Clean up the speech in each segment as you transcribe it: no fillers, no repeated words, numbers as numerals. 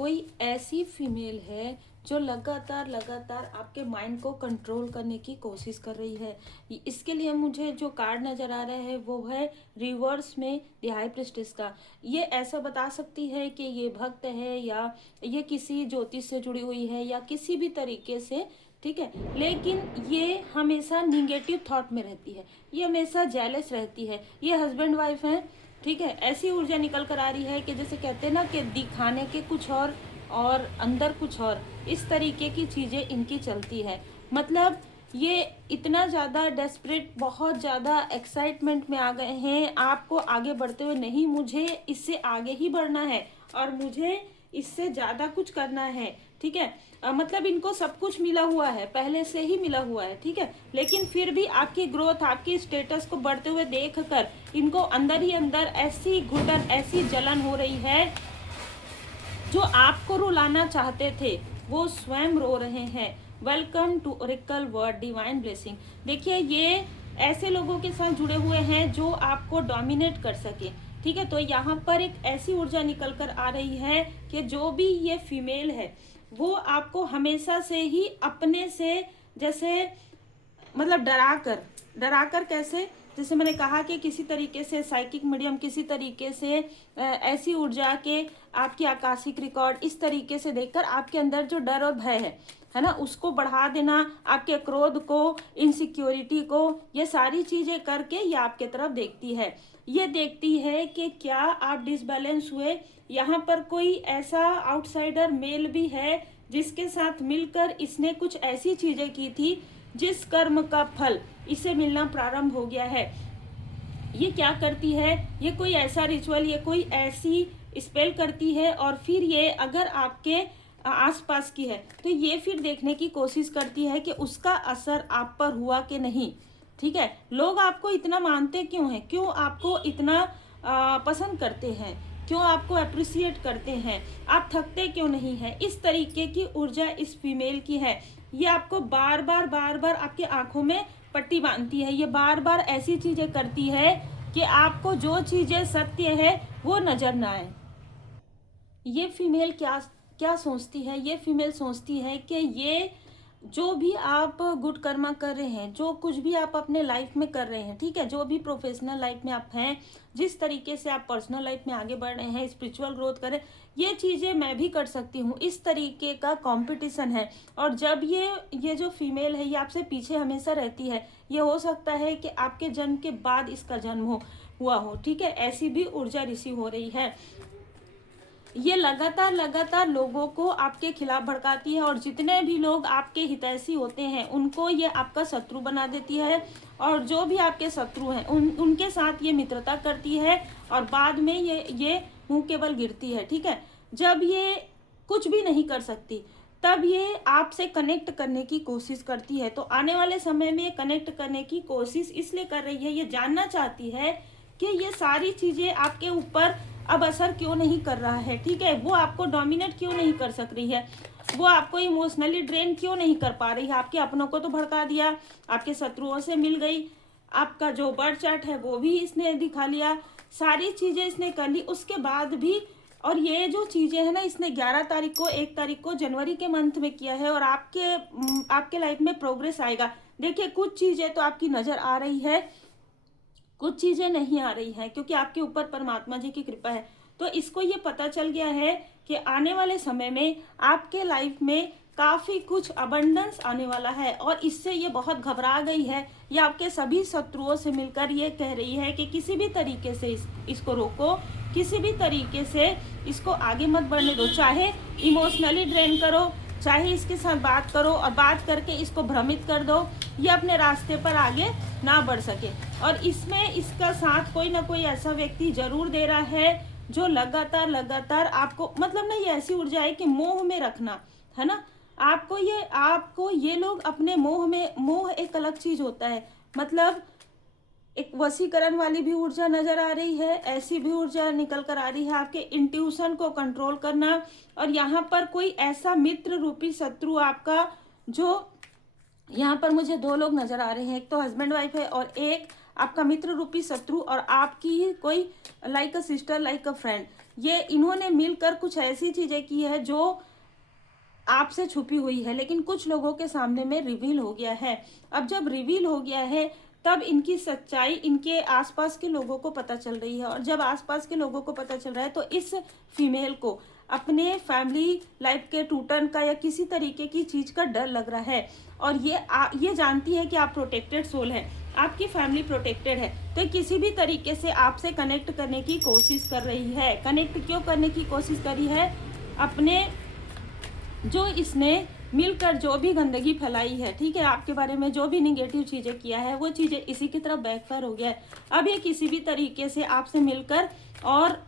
कोई ऐसी फीमेल है जो लगातार लगातार आपके माइंड को कंट्रोल करने की कोशिश कर रही है। इसके लिए मुझे जो कार्ड नज़र आ रहा है वो है रिवर्स में द हाई प्रिस्टेस का। ये ऐसा बता सकती है कि ये भक्त है या ये किसी ज्योतिष से जुड़ी हुई है या किसी भी तरीके से, ठीक है। लेकिन ये हमेशा निगेटिव थॉट में रहती है, ये हमेशा जेलस रहती है। ये हस्बैंड वाइफ है, ठीक है। ऐसी ऊर्जा निकल कर आ रही है कि जैसे कहते हैं ना कि दिखाने के कुछ और अंदर कुछ और, इस तरीके की चीज़ें इनकी चलती है। मतलब ये इतना ज़्यादा डेस्परेट, बहुत ज़्यादा एक्साइटमेंट में आ गए हैं आपको आगे बढ़ते हुए, नहीं मुझे इससे आगे ही बढ़ना है और मुझे इससे ज़्यादा कुछ करना है, ठीक है। मतलब इनको सब कुछ मिला हुआ है, पहले से ही मिला हुआ है, ठीक है। लेकिन फिर भी आपकी ग्रोथ, आपकी स्टेटस को बढ़ते हुए देख कर इनको अंदर ही अंदर ऐसी घुटन, ऐसी जलन हो रही है। जो आपको रुलाना चाहते थे वो स्वयं रो रहे हैं। Welcome to oracle word divine blessing. देखिए, ये ऐसे लोगों के साथ जुड़े हुए हैं जो आपको डोमिनेट कर सके, ठीक है। तो यहाँ पर एक ऐसी ऊर्जा निकल कर आ रही है कि जो भी ये फीमेल है वो आपको हमेशा से ही अपने से, जैसे मतलब डरा कर कैसे, जैसे मैंने कहा कि किसी तरीके से साइकिक मीडियम, किसी तरीके से ऐसी ऊर्जा के आपकी आकाशिक रिकॉर्ड, इस तरीके से देखकर आपके अंदर जो डर और भय है ना, उसको बढ़ा देना, आपके क्रोध को, इनसिक्योरिटी को, ये सारी चीजें करके ये आपके तरफ देखती है। ये देखती है कि क्या आप डिसबैलेंस हुए। यहाँ पर कोई ऐसा आउटसाइडर मेल भी है जिसके साथ मिलकर इसने कुछ ऐसी चीजें की थी जिस कर्म का फल इसे मिलना प्रारंभ हो गया है। ये क्या करती है, ये कोई ऐसा रिचुअल, ये कोई ऐसी स्पेल करती है और फिर ये अगर आपके आसपास की है तो ये फिर देखने की कोशिश करती है कि उसका असर आप पर हुआ कि नहीं, ठीक है। लोग आपको इतना मानते क्यों हैं, क्यों आपको इतना पसंद करते हैं, क्यों आपको अप्रिसिएट करते हैं, आप थकते क्यों नहीं हैं। इस तरीके की ऊर्जा इस फीमेल की है। ये आपको बार बार आपकी आंखों में पट्टी बांधती है। ये बार बार ऐसी चीजें करती है कि आपको जो चीजें सत्य है वो नजर ना आए। ये फीमेल क्या क्या सोचती है, ये फीमेल सोचती है कि ये जो भी आप गुड कर्मा कर रहे हैं, जो कुछ भी आप अपने लाइफ में कर रहे हैं, ठीक है, जो भी प्रोफेशनल लाइफ में आप हैं, जिस तरीके से आप पर्सनल लाइफ में आगे बढ़ रहे हैं, स्पिरिचुअल ग्रोथ कर रहे हैं, ये चीज़ें मैं भी कर सकती हूँ, इस तरीके का कंपटीशन है। और जब ये जो फीमेल है ये आपसे पीछे हमेशा रहती है, ये हो सकता है कि आपके जन्म के बाद इसका जन्म हुआ हो, ठीक है। ऐसी भी ऊर्जा रिसीव हो रही है। ये लगातार लगातार लोगों को आपके खिलाफ भड़काती है और जितने भी लोग आपके हितैषी होते हैं उनको ये आपका शत्रु बना देती है। और जो भी आपके शत्रु हैं उनके साथ ये मित्रता करती है और बाद में ये मुंह के बल गिरती है, ठीक है। जब ये कुछ भी नहीं कर सकती तब ये आपसे कनेक्ट करने की कोशिश करती है। तो आने वाले समय में ये कनेक्ट करने की कोशिश इसलिए कर रही है, ये जानना चाहती है कि ये सारी चीज़ें आपके ऊपर अब असर क्यों नहीं कर रहा है, ठीक है। वो आपको डोमिनेट क्यों नहीं कर सक रही है, वो आपको इमोशनली ड्रेन क्यों नहीं कर पा रही है। आपके अपनों को तो भड़का दिया, आपके शत्रुओं से मिल गई, आपका जो बर्थ चार्ट है वो भी इसने दिखा लिया, सारी चीज़ें इसने कर ली, उसके बाद भी। और ये जो चीज़ें हैं ना, इसने 11 तारीख को, 1 तारीख को जनवरी के मंथ में किया है और आपके लाइफ में प्रोग्रेस आएगा। देखिए, कुछ चीज़ें तो आपकी नज़र आ रही है, कुछ चीजें नहीं आ रही हैं, क्योंकि आपके ऊपर परमात्मा जी की कृपा है। तो इसको ये पता चल गया है कि आने वाले समय में आपके लाइफ में काफी कुछ अबंडेंस आने वाला है और इससे ये बहुत घबरा गई है। ये आपके सभी शत्रुओं से मिलकर ये कह रही है कि किसी भी तरीके से इसको रोको, किसी भी तरीके से इसको आगे मत बढ़ने दो, चाहे इमोशनली ड्रेन करो, चाहे इसके साथ बात करो और बात करके इसको भ्रमित कर दो, ये अपने रास्ते पर आगे ना बढ़ सके। और इसमें इसका साथ कोई ना कोई ऐसा व्यक्ति जरूर दे रहा है जो लगातार लगातार आपको, मतलब ना, ये ऐसी ऊर्जा है कि मोह में रखना है ना। आपको ये लोग अपने मोह में, मोह एक अलग चीज होता है, मतलब एक वशीकरण वाली भी ऊर्जा नजर आ रही है, ऐसी भी ऊर्जा निकल कर आ रही है, आपके इंट्यूशन को कंट्रोल करना। और यहाँ पर कोई ऐसा मित्र रूपी शत्रु आपका, जो यहाँ पर मुझे 2 लोग नजर आ रहे हैं, एक तो हस्बैंड वाइफ है और एक आपका मित्र रूपी शत्रु और आपकी ही कोई like a sister, like a friend. ये इन्होंने मिलकर कुछ ऐसी चीजें की है जो आपसे छुपी हुई है, लेकिन कुछ लोगों के सामने में रिवील हो गया है। अब जब रिवील हो गया है तब इनकी सच्चाई इनके आसपास के लोगों को पता चल रही है, और जब आसपास के लोगों को पता चल रहा है तो इस फीमेल को अपने फैमिली लाइफ के टूटन का या किसी तरीके की चीज का डर लग रहा है, और ये जानती है कि आप प्रोटेक्टेड सोल है, आपकी फैमिली प्रोटेक्टेड है, तो किसी भी तरीके से आपसे कनेक्ट करने की कोशिश कर रही है। कनेक्ट क्यों करने की कोशिश करी है? अपने जो इसने मिलकर जो भी गंदगी फैलाई है, ठीक है, आपके बारे में जो भी निगेटिव चीजें किया है, वो चीजें इसी की तरफ बैकफायर हो गया है। अब ये किसी भी तरीके से आपसे मिलकर और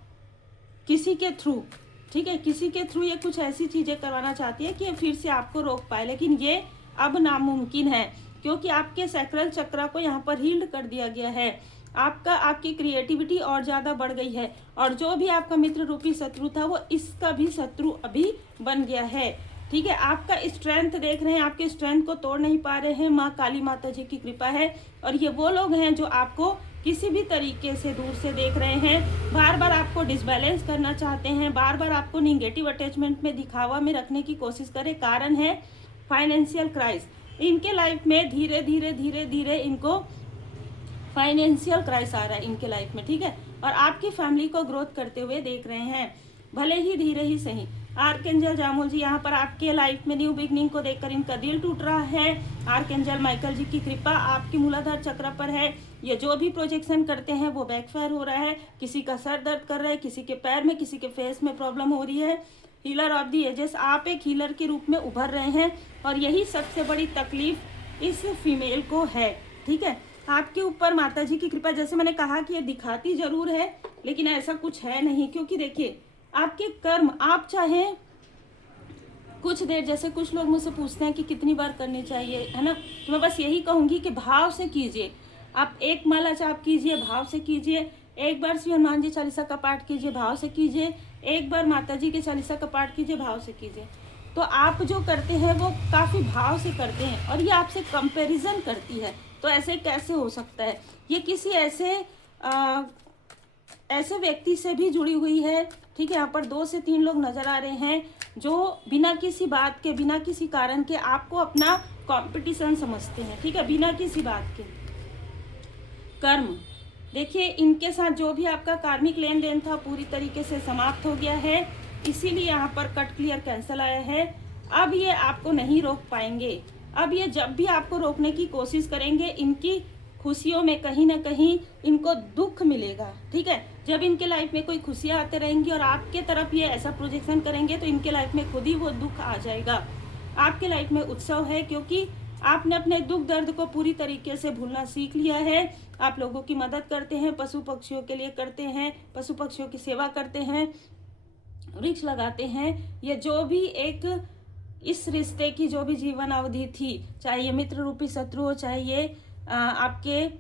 किसी के थ्रू, ठीक है, किसी के थ्रू ये कुछ ऐसी चीजें करवाना चाहती है कि ये फिर से आपको रोक पाए, लेकिन ये अब नामुमकिन है, क्योंकि आपके सैक्रल चक्र को यहाँ पर हील्ड कर दिया गया है। आपकी क्रिएटिविटी और ज्यादा बढ़ गई है, और जो भी आपका मित्र रूपी शत्रु था वो इसका भी शत्रु अभी बन गया है। ठीक है, आपका स्ट्रेंथ देख रहे हैं, आपके स्ट्रेंथ को तोड़ नहीं पा रहे हैं, माँ काली माता जी की कृपा है। और ये वो लोग हैं जो आपको किसी भी तरीके से दूर से देख रहे हैं, बार बार आपको डिसबैलेंस करना चाहते हैं, बार बार आपको निगेटिव अटैचमेंट में, दिखावा में रखने की कोशिश करें। कारण है फाइनेंशियल क्राइस। इनके लाइफ में धीरे धीरे धीरे धीरे इनको फाइनेंशियल क्राइस आ रहा है इनके लाइफ में, ठीक है, और आपकी फैमिली को ग्रोथ करते हुए देख रहे हैं, भले ही धीरे ही सही। आर्कएंजल जामुल जी यहाँ पर आपके लाइफ में न्यू बिगनिंग को देखकर इनका दिल टूट रहा है। आर्कएंजल माइकल जी की कृपा आपकी मूलाधार चक्र पर है। ये जो भी प्रोजेक्शन करते हैं वो बैकफायर हो रहा है। किसी का सर दर्द कर रहा है, किसी के पैर में, किसी के फेस में प्रॉब्लम हो रही है। हीलर ऑफ दी एजेस, आप एक हीलर के रूप में उभर रहे हैं, और यही सबसे बड़ी तकलीफ इस फीमेल को है। ठीक है, आपके ऊपर माता जी की कृपा, जैसे मैंने कहा कि ये दिखाती जरूर है लेकिन ऐसा कुछ है नहीं, क्योंकि देखिए आपके कर्म, आप चाहे कुछ देर, जैसे कुछ लोग मुझसे पूछते हैं कि कितनी बार करनी चाहिए, है ना, तो मैं बस यही कहूंगी कि भाव से कीजिए। आप एक माला जाप कीजिए, भाव से कीजिए। एक बार श्री हनुमान जी चालीसा का पाठ कीजिए, भाव से कीजिए। एक बार माता जी के चालीसा का पाठ कीजिए, भाव से कीजिए। तो आप जो करते हैं वो काफी भाव से करते हैं, और ये आपसे कंपैरिजन करती है। तो ऐसे कैसे हो सकता है? ये किसी ऐसे व्यक्ति से भी जुड़ी हुई है। ठीक है, यहाँ पर 2 से 3 लोग नजर आ रहे हैं जो बिना किसी बात के, बिना किसी कारण के आपको अपना कंपटीशन समझते हैं। ठीक है, बिना किसी बात के। कर्म, देखिए इनके साथ जो भी आपका कार्मिक लेन देन था पूरी तरीके से समाप्त हो गया है, इसीलिए यहाँ पर कट क्लियर कैंसल आया है। अब ये आपको नहीं रोक पाएंगे। अब ये जब भी आपको रोकने की कोशिश करेंगे, इनकी खुशियों में कहीं ना कहीं इनको दुख मिलेगा। ठीक है, जब इनके लाइफ में कोई खुशियां आते रहेंगी और आपके तरफ ये ऐसा प्रोजेक्शन करेंगे तो इनके लाइफ में खुद ही वो दुख आ जाएगा। आपके लाइफ में उत्सव है, क्योंकि आपने अपने दुख दर्द को पूरी तरीके से भूलना सीख लिया है। आप लोगों की मदद करते हैं, पशु पक्षियों के लिए करते हैं, पशु पक्षियों की सेवा करते हैं, वृक्ष लगाते हैं। ये जो भी एक इस रिश्ते की जो भी जीवन अवधि थी, चाहे ये मित्र रूपी शत्रु हो, चाहे ये आपके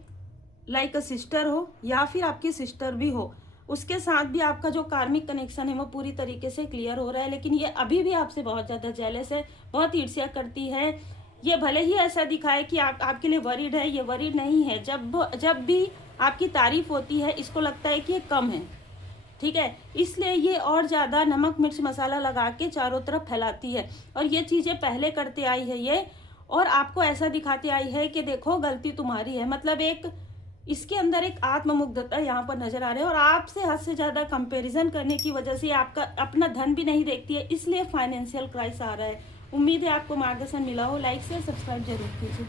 लाइक अ सिस्टर हो या फिर आपकी सिस्टर भी हो, उसके साथ भी आपका जो कार्मिक कनेक्शन है वो पूरी तरीके से क्लियर हो रहा है। लेकिन ये अभी भी आपसे बहुत ज़्यादा जेलस है, बहुत ईर्ष्या करती है। ये भले ही ऐसा दिखाए कि आपके लिए वरीड है, ये वरीड नहीं है। जब भी आपकी तारीफ होती है इसको लगता है कि ये कम है। ठीक है, इसलिए ये और ज़्यादा नमक मिर्च मसाला लगा के चारों तरफ फैलाती है, और ये चीज़ें पहले करते आई है ये, और आपको ऐसा दिखाती आई है कि देखो गलती तुम्हारी है। मतलब एक इसके अंदर एक आत्ममुग्धता यहाँ पर नजर आ रही है, और आपसे हद से ज़्यादा कंपैरिजन करने की वजह से आपका अपना धन भी नहीं देखती है, इसलिए फाइनेंशियल क्राइसिस आ रहा है। उम्मीद है आपको मार्गदर्शन मिला हो। लाइक शेयर सब्सक्राइब जरूर कीजिए।